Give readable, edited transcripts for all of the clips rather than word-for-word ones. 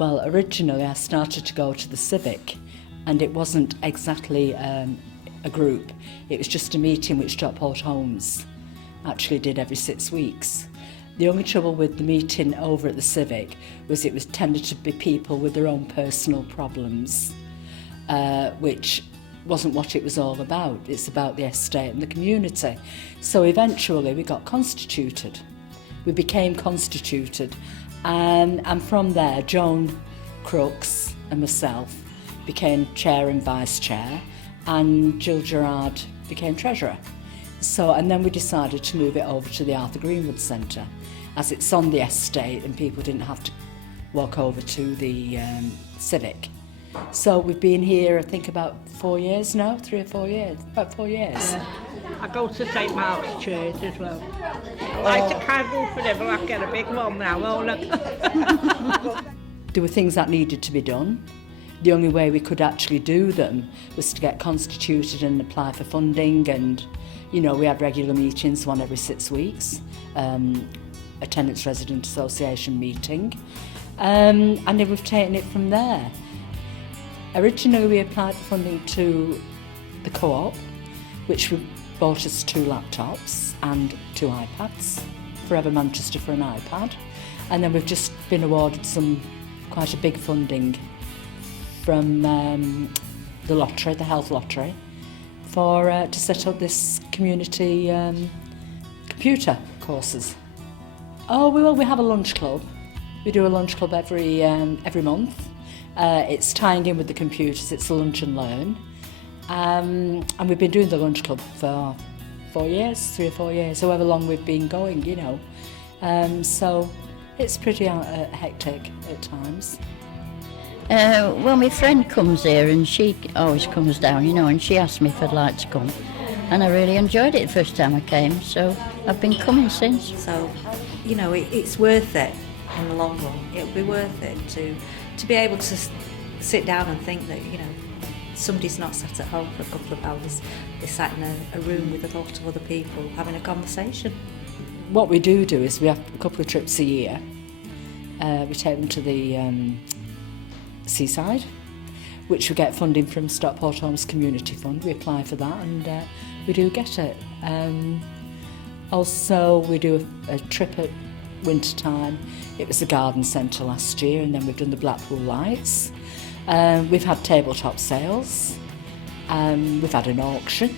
Well, originally I started to go to the Civic, and it wasn't exactly a group. It was just a meeting which Stockport Homes actually did every 6 weeks. The only trouble with the meeting over at the Civic was it was tended to be people with their own personal problems, which wasn't what it was all about. It's about the estate and the community. So eventually we got constituted. We became constituted, and from there Joan Crooks and myself became chair and vice chair, and Jill Gerard became treasurer. So, and then we decided to move it over to the Arthur Greenwood Centre, as it's on the estate and people didn't have to walk over to the Civic. So we've been here, I think, about 4 years now, 3 or 4 years, about 4 years. Yeah. I go to St Mark's Church as well. I like to candle forever, I get a big one now, won't I? There were things that needed to be done. The only way we could actually do them was to get constituted and apply for funding, and you know, we had regular meetings, one every 6 weeks, a Tenants Resident Association meeting, and then we've taken it from there. Originally we applied for funding to the Co-op, which bought us 2 laptops and 2 iPads, Forever Manchester for an iPad, and then we've just been awarded quite a big funding from the lottery, the health lottery, to set up this community computer courses. Oh, we have a lunch club. We do a lunch club every month. It's tying in with the computers. It's a lunch and learn, and we've been doing the lunch club for 4 years, 3 or 4 years, however long we've been going, you know. So it's pretty hectic at times. Well, my friend comes here and she always comes down, you know, and she asked me if I'd like to come. And I really enjoyed it the first time I came, so I've been coming since. So, you know, it's worth it in the long run. It'll be worth it to be able to sit down and think that, you know, somebody's not sat at home for a couple of hours. They're sat in a room with a lot of other people having a conversation. What we do is we have a couple of trips a year. We take them to the seaside, which we get funding from Stockport Homes Community Fund. We apply for that, and we do get it. Also, we do a trip at winter time. It was the garden centre last year, and then we've done the Blackpool Lights. We've had tabletop sales. We've had an auction.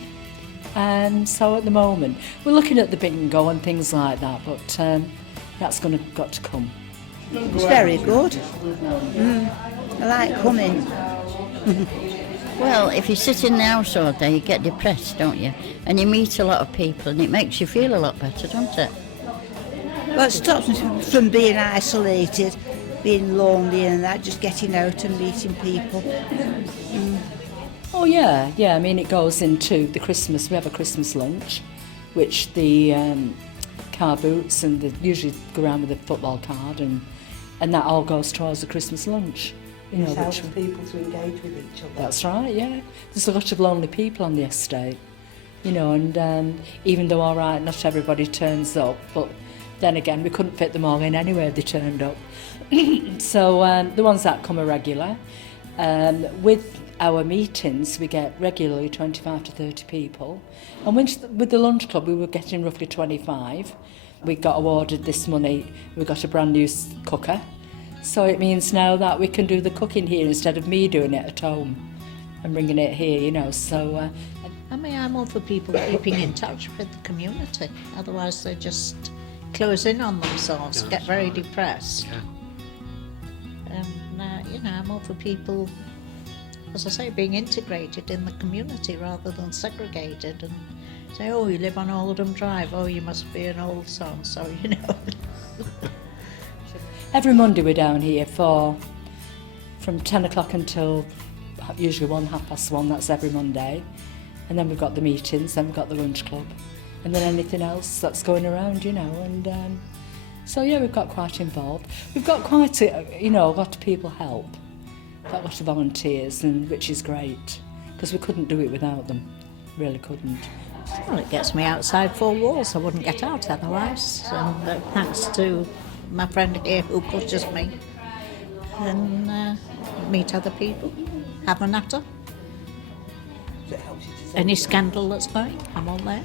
So at the moment, we're looking at the bingo and things like that, but that's got to come. It's very good. I like coming. Well, if you sit in the house all day, you get depressed, don't you? And you meet a lot of people, and it makes you feel a lot better, don't it? Well, it stops me from being isolated, being lonely and that, just getting out and meeting people. Oh yeah, I mean, it goes into the Christmas. We have a Christmas lunch, which the car boots and usually go around with a football card, and that all goes towards the Christmas lunch. You know, helps people to engage with each other. That's right, yeah. There's a lot of lonely people on the estate, you know, and even though, all right, not everybody turns up, but then again, we couldn't fit them all in anyway if they turned up. So the ones that come are regular. With our meetings, we get regularly 25 to 30 people. And with the lunch club, we were getting roughly 25. We got awarded this money. We got a brand new cooker. So it means now that we can do the cooking here instead of me doing it at home and bringing it here, you know. So I mean, I'm all for people keeping in touch with the community. Otherwise, they just close in on themselves, get very depressed. And, you know, I'm all for people, as I say, being integrated in the community rather than segregated and say, oh, you live on Oldham Drive, oh, you must be an old so-and-so, you know. Every Monday we're down here from 10 o'clock until usually 1:30, that's every Monday. And then we've got the meetings, then we've got the lunch club, and then anything else that's going around, you know. And so yeah, we've got quite involved. We've got quite a lot of people help. We've got a lot of volunteers, and which is great, because we couldn't do it without them, really couldn't. Well, it gets me outside 4 walls. I wouldn't get out otherwise. And thanks to my friend here who pushes me. and meet other people, have a natter. So it helps you to Any scandal that's going, I'm on there.